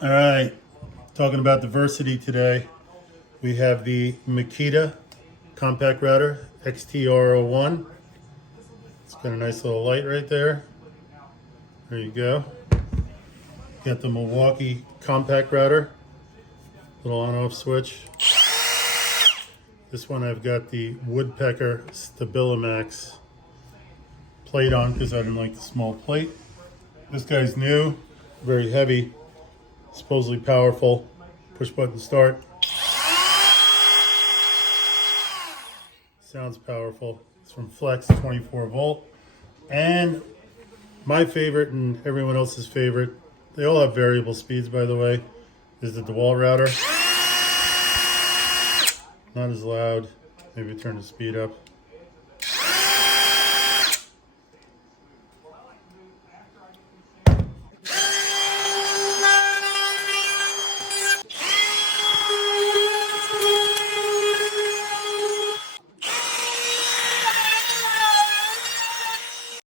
All right, talking about diversity today. We have the Makita compact router XTR01. It's got a nice little light right there. There you go. Got the Milwaukee compact router, little on-off switch. This one I've got the Woodpecker Stabilimax plate on because I didn't like the small plate. This guy's new, very heavy, supposedly powerful. Push button start. Sounds powerful. It's from Flex 24 volt. And my favorite and everyone else's favorite, they all have variable speeds by the way, is the Dewalt router. Not as loud. Maybe turn the speed up.